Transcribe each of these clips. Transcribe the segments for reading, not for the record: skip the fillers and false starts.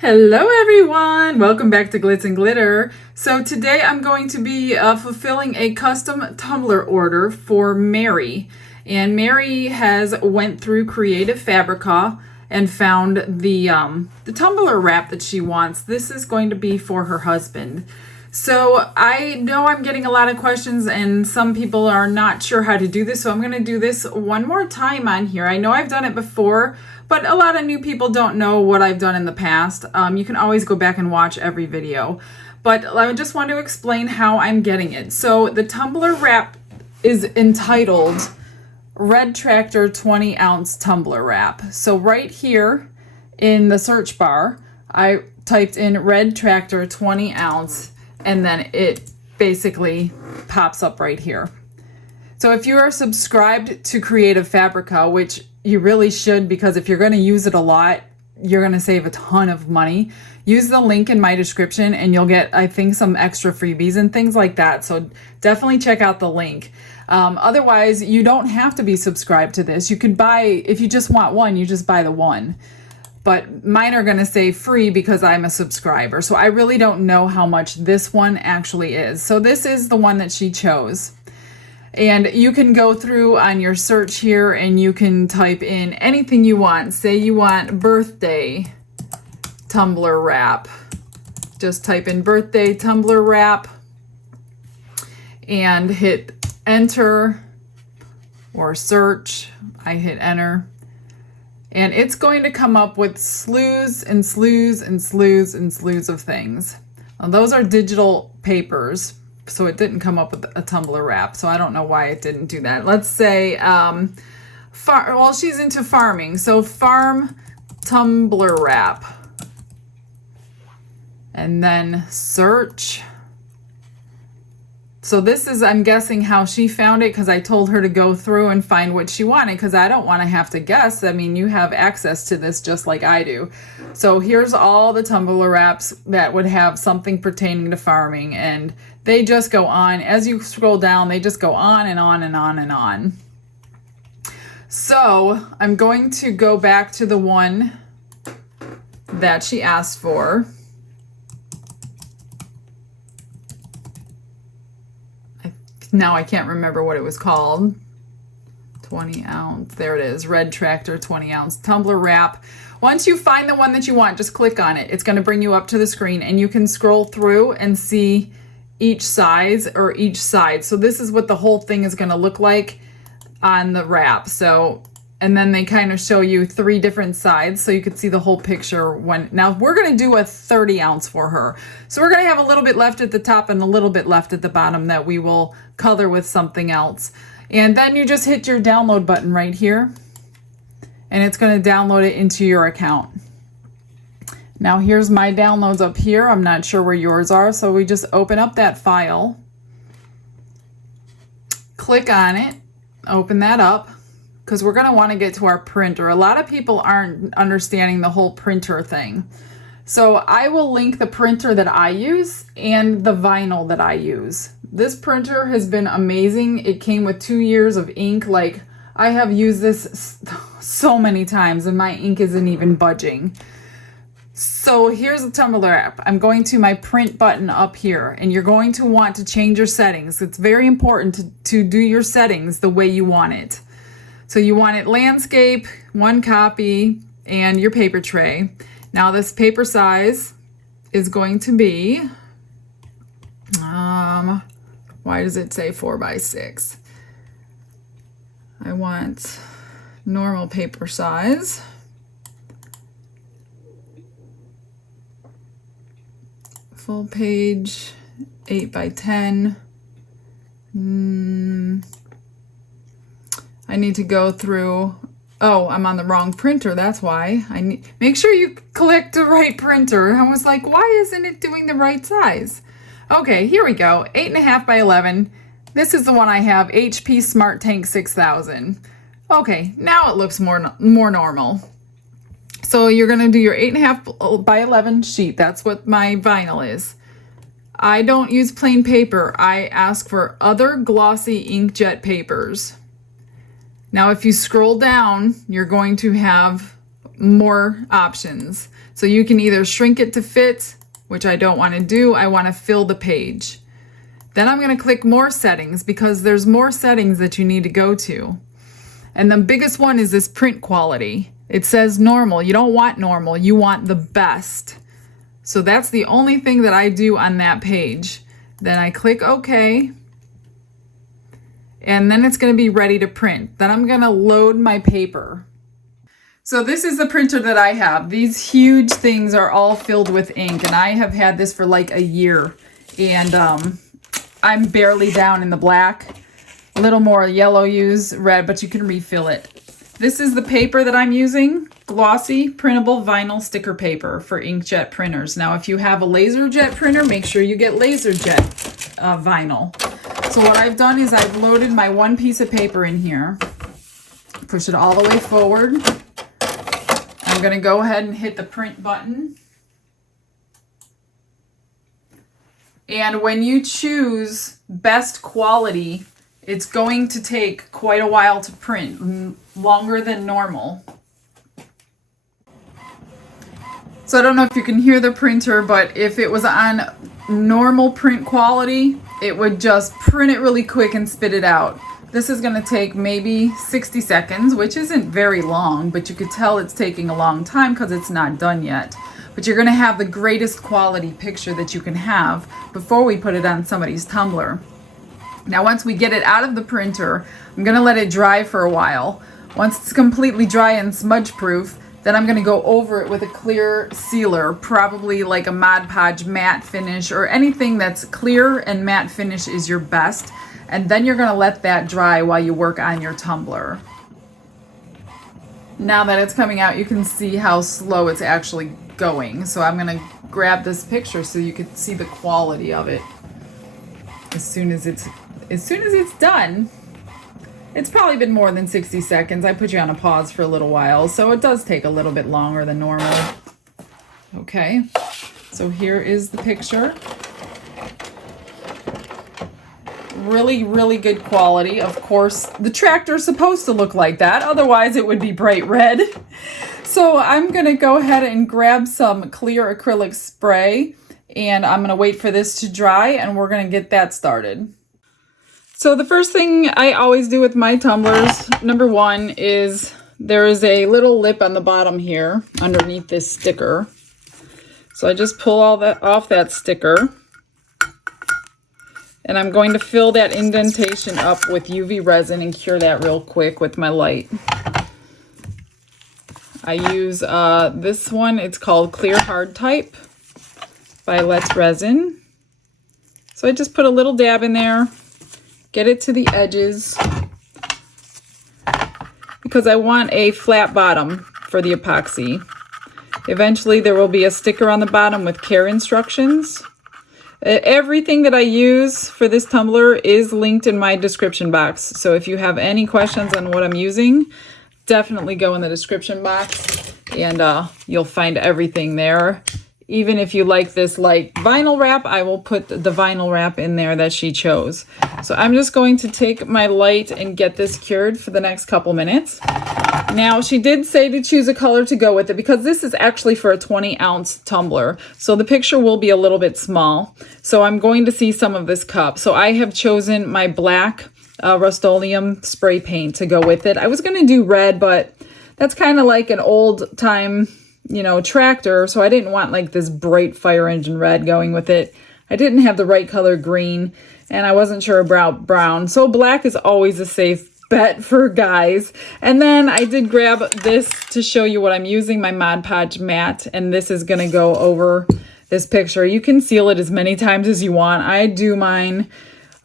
Hello everyone! Welcome back to Glitz and Glitter. So today I'm going to be fulfilling a custom tumbler order for Mary. And Mary has went through Creative Fabrica and found the tumbler wrap that she wants. This is going to be for her husband. So I know I'm getting a lot of questions and some people are not sure how to do this. So I'm going to do this one more time on here. I know I've done it before, but a lot of new people don't know what I've done in the past. You can always go back and watch every video. But I just want to explain how I'm getting it. So the tumbler wrap is entitled Red Tractor 20 ounce tumbler wrap. So right here in the search bar, I typed in Red Tractor 20 ounce and then it basically pops up right here. So if you are subscribed to Creative Fabrica, which you really should, because if you're going to use it a lot, you're going to save a ton of money. Use the link in my description and you'll get, I think, some extra freebies and things like that. So definitely check out the link. Otherwise, you don't have to be subscribed to this. You could buy, if you just want one, you just buy the one. But mine are going to say free because I'm a subscriber. So I really don't know how much this one actually is. So this is the one that she chose. And you can go through on your search here and you can type in anything you want. Say you want birthday tumbler wrap. Just type in birthday tumbler wrap and hit enter or search. I hit enter. And it's going to come up with slews and slews and slews and slews of things. Now, those are digital papers. So it didn't come up with a tumbler wrap. So I don't know why it didn't do that. Let's say, well, she's into farming. So farm tumbler wrap. And then search. So this is, I'm guessing, how she found it because I told her to go through and find what she wanted because I don't want to have to guess. I mean, you have access to this just like I do. So here's all the tumbler wraps that would have something pertaining to farming, and they just go on. As you scroll down, they just go on and on and on and on. So I'm going to go back to the one that she asked for. Now I can't remember what it was called. 20 ounce, there it is, Red Tractor 20 ounce tumbler wrap. Once you find the one that you want, just click on it. It's going to bring you up to the screen and you can scroll through and see each size or each side. So this is what the whole thing is going to look like on the wrap. So, and then they kind of show you 3 different sides so you could see the whole picture. Now we're going to do a 30 ounce for her. So we're going to have a little bit left at the top and a little bit left at the bottom that we will color with something else. And then you just hit your download button right here and it's going to download it into your account. Now here's my downloads up here. I'm not sure where yours are. So we just open up that file, click on it, open that up, because we're going to want to get to our printer. A lot of people aren't understanding the whole printer thing. So I will link the printer that I use and the vinyl that I use. This printer has been amazing. It came with 2 years of ink. Like, I have used this so many times and my ink isn't even budging. So here's the tumbler app. I'm going to my print button up here and you're going to want to change your settings. It's very important to do your settings the way you want it. So you want it landscape, 1 copy, and your paper tray. Now this paper size is going to be, why does it say 4x6? I want normal paper size. Full page, 8x10. I need to go through, oh, I'm on the wrong printer, that's why. Make sure you click the right printer. I was like, why isn't it doing the right size? Okay, here we go, 8.5 by 11. This is the one I have, HP Smart Tank 6000. Okay, now it looks more normal. So you're gonna do your 8.5 by 11 sheet. That's what my vinyl is. I don't use plain paper. I ask for other glossy inkjet papers. Now, if you scroll down, you're going to have more options. So you can either shrink it to fit, which I don't want to do. I want to fill the page. Then I'm going to click more settings because there's more settings that you need to go to. And the biggest one is this print quality. It says normal. You don't want normal. You want the best. So that's the only thing that I do on that page. Then I click OK. And then it's going to be ready to print. Then I'm going to load my paper. So this is the printer that I have. These huge things are all filled with ink, and I have had this for like a year. And I'm barely down in the black. A little more yellow use red, but you can refill it. This is the paper that I'm using. Glossy printable vinyl sticker paper for inkjet printers. Now, if you have a LaserJet printer, make sure you get LaserJet vinyl. So what I've done is I've loaded my one piece of paper in here. Push it all the way forward. I'm going to go ahead and hit the print button. And when you choose best quality, it's going to take quite a while to print, longer than normal. So I don't know if you can hear the printer, but if it was on normal print quality, it would just print it really quick and spit it out. This is going to take maybe 60 seconds, which isn't very long, but you could tell it's taking a long time because it's not done yet. But you're going to have the greatest quality picture that you can have before we put it on somebody's tumbler. Now, once we get it out of the printer, I'm going to let it dry for a while. Once it's completely dry and smudge proof, then I'm going to go over it with a clear sealer, probably like a Mod Podge matte finish or anything that's clear and matte finish is your best. And then you're going to let that dry while you work on your tumbler. Now that it's coming out, you can see how slow it's actually going. So I'm going to grab this picture so you can see the quality of it. As soon as it's done. It's probably been more than 60 seconds. I put you on a pause for a little while, so it does take a little bit longer than normal. Okay, so here is the picture. Really, really good quality. Of course, the tractor's supposed to look like that, otherwise it would be bright red. So I'm gonna go ahead and grab some clear acrylic spray, and I'm gonna wait for this to dry, and we're gonna get that started. So the first thing I always do with my tumblers, number one, is there is a little lip on the bottom here underneath this sticker. So I just pull all that off that sticker. And I'm going to fill that indentation up with UV resin and cure that real quick with my light. I use this one. It's called Clear Hard Type by Let's Resin. So I just put a little dab in there. Get it to the edges because I want a flat bottom for the epoxy. Eventually there will be a sticker on the bottom with care instructions. Everything that I use for this tumbler is linked in my description box. So if you have any questions on what I'm using, definitely go in the description box and you'll find everything there. Even if you like this light vinyl wrap, I will put the vinyl wrap in there that she chose. So I'm just going to take my light and get this cured for the next couple minutes. Now, she did say to choose a color to go with it because this is actually for a 20-ounce tumbler. So the picture will be a little bit small. So I'm going to see some of this cup. So I have chosen my black Rust-Oleum spray paint to go with it. I was going to do red, but that's kind of like an old time, you know, tractor, so I didn't want like this bright fire engine red going with it. I didn't have the right color green, and I wasn't sure about brown, so black is always a safe bet for guys. And then I did grab this to show you what I'm using, my Mod Podge matte, and this is going to go over this picture. You can seal it as many times as you want. I do mine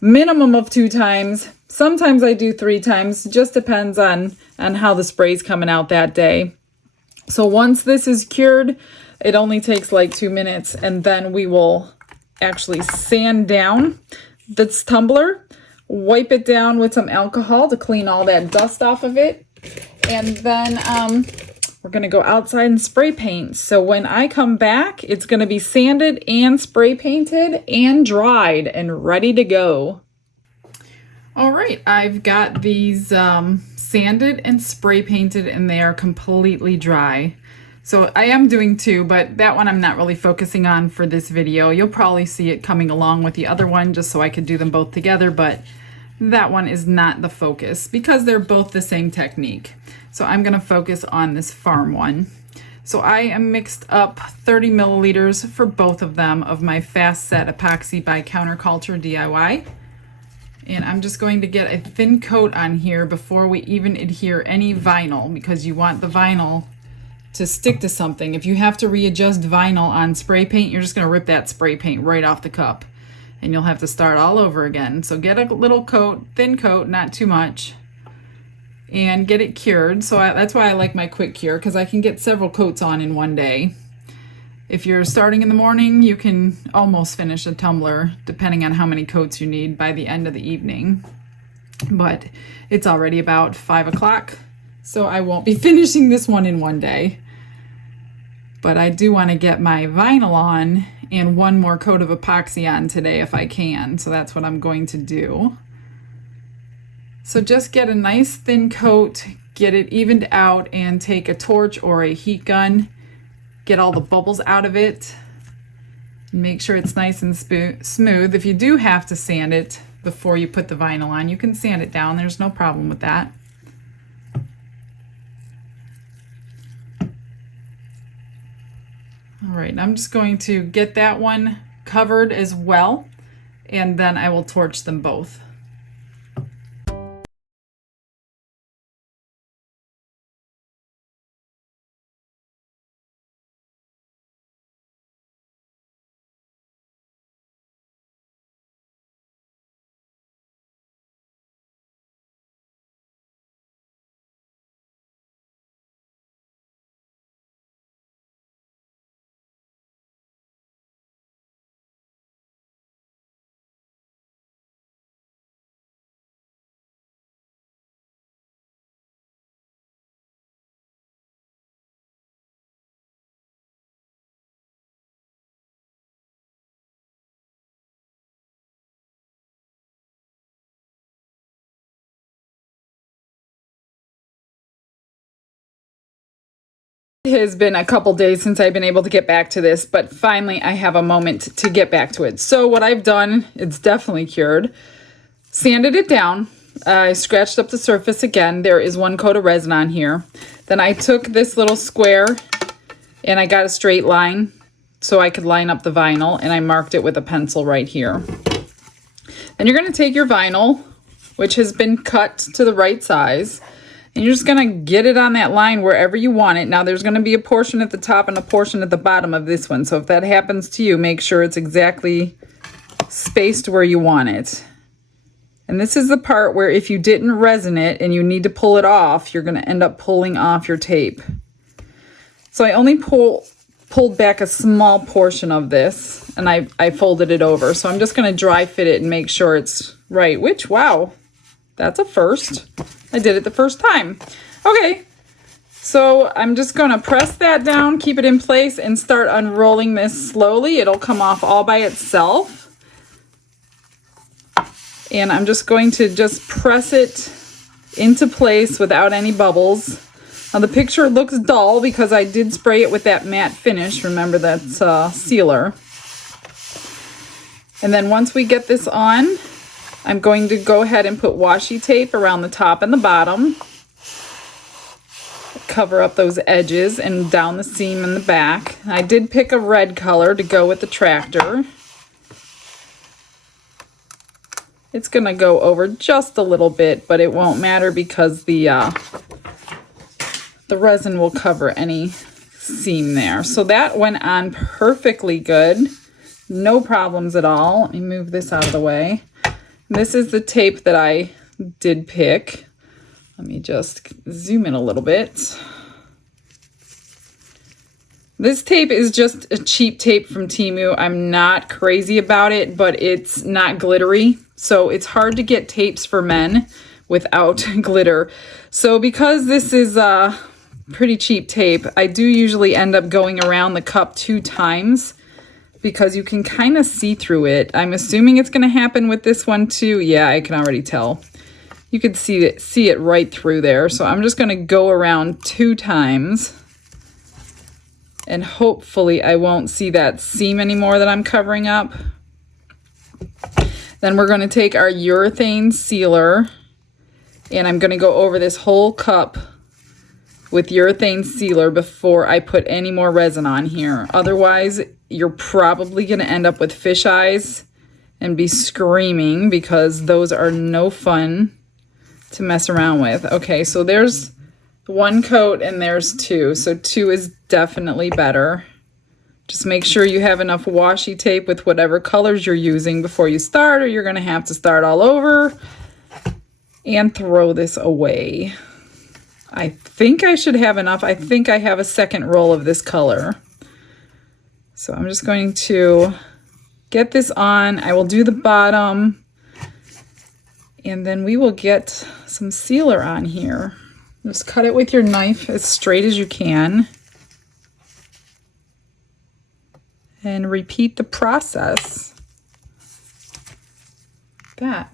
minimum of 2 times. Sometimes I do 3 times. It just depends on how the spray's coming out that day. So once this is cured, it only takes like 2 minutes, and then we will actually sand down this tumbler, wipe it down with some alcohol to clean all that dust off of it, and then we're going to go outside and spray paint. So when I come back, it's going to be sanded and spray painted and dried and ready to go. All right, I've got these sanded and spray painted, and they are completely dry. So I am doing 2, but that one I'm not really focusing on for this video. You'll probably see it coming along with the other one just so I could do them both together, but that one is not the focus because they're both the same technique. So I'm gonna focus on this farm one. So I am mixed up 30 milliliters for both of them of my Fast Set Epoxy by Counterculture DIY. And I'm just going to get a thin coat on here before we even adhere any vinyl, because you want the vinyl to stick to something. If you have to readjust vinyl on spray paint, you're just gonna rip that spray paint right off the cup and you'll have to start all over again. So get a little coat, thin coat, not too much, and get it cured. So that's why I like my quick cure, because I can get several coats on in one day. If you're starting in the morning, you can almost finish a tumbler, depending on how many coats you need by the end of the evening. But it's already about 5 o'clock, so I won't be finishing this one in one day. But I do want to get my vinyl on and one more coat of epoxy on today if I can. So that's what I'm going to do. So just get a nice thin coat, get it evened out, and take a torch or a heat gun, get all the bubbles out of it, make sure it's nice and smooth. If you do have to sand it before you put the vinyl on, you can sand it down. There's no problem with that. All right, I'm just going to get that one covered as well, and then I will torch them both. It has been a couple days since I've been able to get back to this, but finally I have a moment to get back to it. So what I've done, it's definitely cured. Sanded it down. I scratched up the surface again. There is 1 coat of resin on here. Then I took this little square and I got a straight line so I could line up the vinyl, and I marked it with a pencil right here. Then you're going to take your vinyl, which has been cut to the right size, and you're just gonna get it on that line wherever you want it. Now there's gonna be a portion at the top and a portion at the bottom of this one. So if that happens to you, make sure it's exactly spaced where you want it. And this is the part where if you didn't resin it and you need to pull it off, you're gonna end up pulling off your tape. So I only pulled back a small portion of this, and I folded it over. So I'm just gonna dry fit it and make sure it's right, which, wow, that's a first. I did it the first time. Okay, so I'm just gonna press that down, keep it in place, and start unrolling this slowly. It'll come off all by itself. And I'm just going to just press it into place without any bubbles. Now the picture looks dull because I did spray it with that matte finish. Remember, that's sealer. And then once we get this on, I'm going to go ahead and put washi tape around the top and the bottom. Cover up those edges and down the seam in the back. I did pick a red color to go with the tractor. It's gonna go over just a little bit, but it won't matter because the resin will cover any seam there. So that went on perfectly good. No problems at all. Let me move this out of the way. This is the tape that I did pick. Let me just zoom in a little bit. This tape is just a cheap tape from Temu. I'm not crazy about it, but it's not glittery. So it's hard to get tapes for men without glitter. So because this is a pretty cheap tape, I do usually end up going around the cup 2 times, because you can kind of see through it. I'm assuming it's gonna happen with this one too. Yeah, I can already tell. You can see it right through there. So I'm just gonna go around 2 times. And hopefully I won't see that seam anymore that I'm covering up. Then we're going to take our urethane sealer, and I'm going to go over this whole cup with urethane sealer before I put any more resin on here. Otherwise, you're probably going to end up with fish eyes and be screaming, because those are no fun to mess around with. Okay, so there's one coat and there's two. So two is definitely better. Just make sure you have enough washi tape with whatever colors you're using before you start, or you're going to have to start all over and throw this away. I think I should have enough. I think I have a second roll of this color. So I'm just going to get this on. I will do the bottom, and then we will get some sealer on here. Just cut it with your knife as straight as you can. And repeat the process. Like that.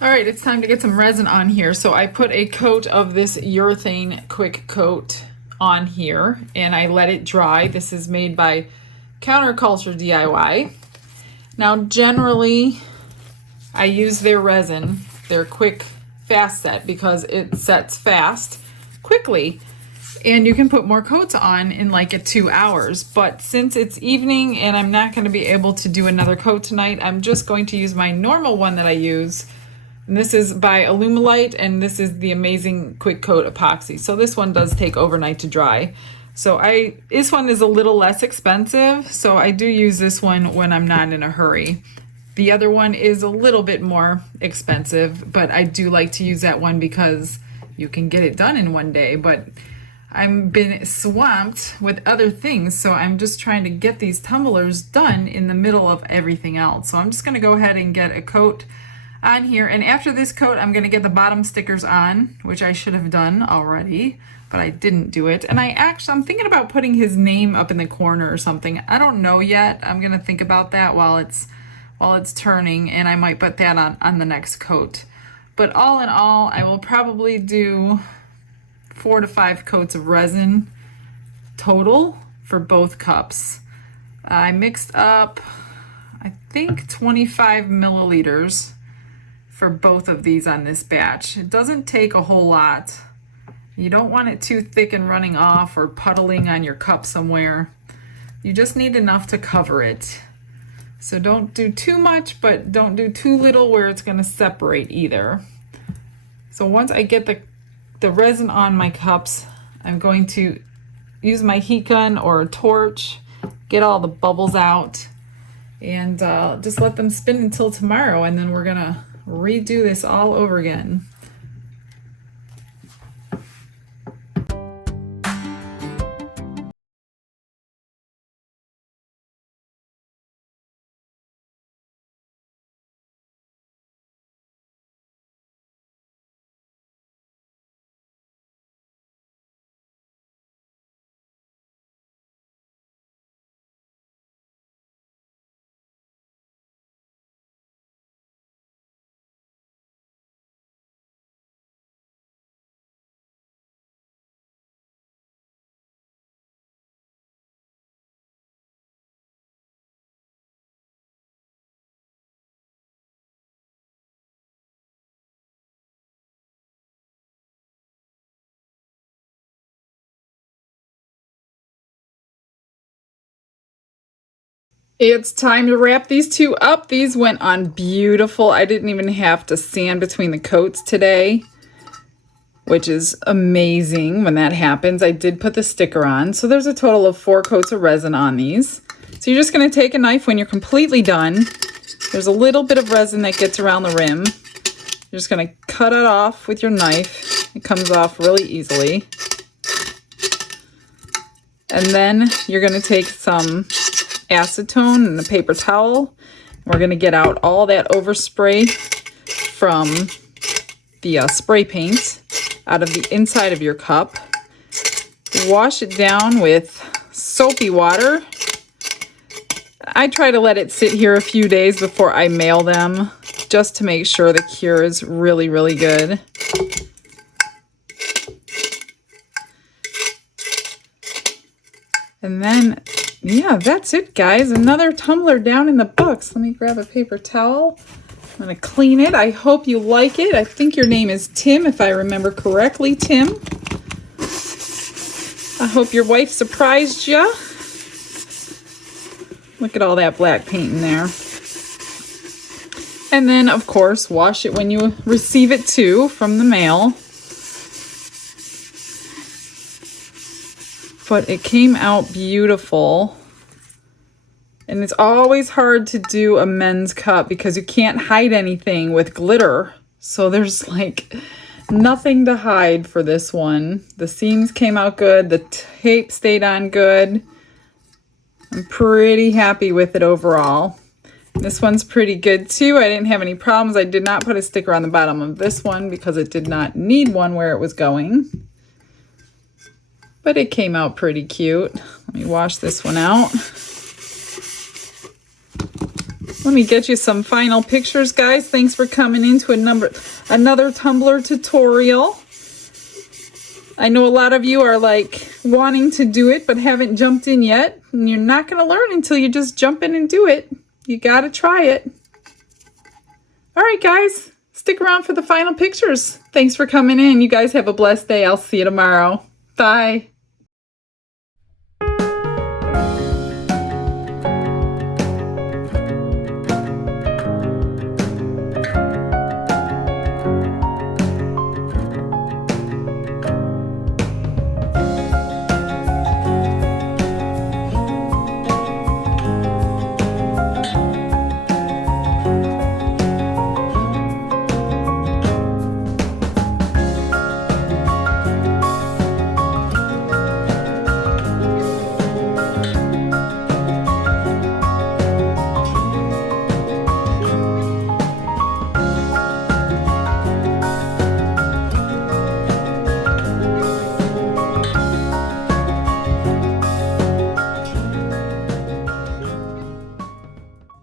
All right, it's time to get some resin on here. So I put a coat of this urethane quick coat on here, and I let it dry. This is made by Counterculture DIY. Now, generally, I use their resin, their quick fast set, because it sets fast quickly, and you can put more coats on in like 2 hours. But since it's evening and I'm not going to be able to do another coat tonight, I'm just going to use my normal one that I use. And this is by Alumilite, and this is the Amazing Quick Coat Epoxy. So this one does take overnight to dry. So this one is a little less expensive, so I do use this one when I'm not in a hurry. The other one is a little bit more expensive, but I do like to use that one because you can get it done in one day. But I've been swamped with other things, so I'm just trying to get these tumblers done in the middle of everything else. So I'm just going to go ahead and get a coat on here, and after this coat I'm going to get the bottom stickers on, which I should have done already, but I didn't do it. And I'm thinking about putting his name up in the corner or something. I don't know yet. I'm going to think about that while it's turning, and I might put that on the next coat. But all in all, I will probably do 4 to 5 coats of resin total for both cups. I mixed up, I think, 25 milliliters for both of these on this batch. It doesn't take a whole lot. You don't want it too thick and running off or puddling on your cup somewhere. You just need enough to cover it. So don't do too much, but don't do too little where it's going to separate either. So once I get the resin on my cups, I'm going to use my heat gun or a torch, get all the bubbles out, and just let them spin until tomorrow, and then we're going to redo this all over again. It's time to wrap these two up. These went on beautiful. I didn't even have to sand between the coats today, which is amazing when that happens. I did put the sticker on. So there's a total of 4 coats of resin on these. So you're just going to take a knife when you're completely done. There's a little bit of resin that gets around the rim. You're just going to cut it off with your knife. It comes off really easily. And then you're going to take some acetone and a paper towel, We're going to get out all that overspray from the spray paint out of the inside of your cup. Wash it down with soapy water. I try to let it sit here a few days before I mail them, just to make sure the cure is really, really good. And then, yeah, that's it, guys. Another tumbler down in the books. Let me grab a paper towel. I'm going to clean it. I hope you like it. I think your name is Tim, if I remember correctly, Tim. I hope your wife surprised you. Look at all that black paint in there. And then, of course, wash it when you receive it, too, from the mail. But it came out beautiful. And it's always hard to do a men's cup because you can't hide anything with glitter. So there's like nothing to hide for this one. The seams came out good. The tape stayed on good. I'm pretty happy with it overall. This one's pretty good too. I didn't have any problems. I did not put a sticker on the bottom of this one because it did not need one where it was going. But it came out pretty cute. Let me wash this one out. Let me get you some final pictures, guys. Thanks for coming into another tumbler tutorial. I know a lot of you are like wanting to do it but haven't jumped in yet. And you're not going to learn until you just jump in and do it. You got to try it. All right, guys. Stick around for the final pictures. Thanks for coming in. You guys have a blessed day. I'll see you tomorrow. Bye.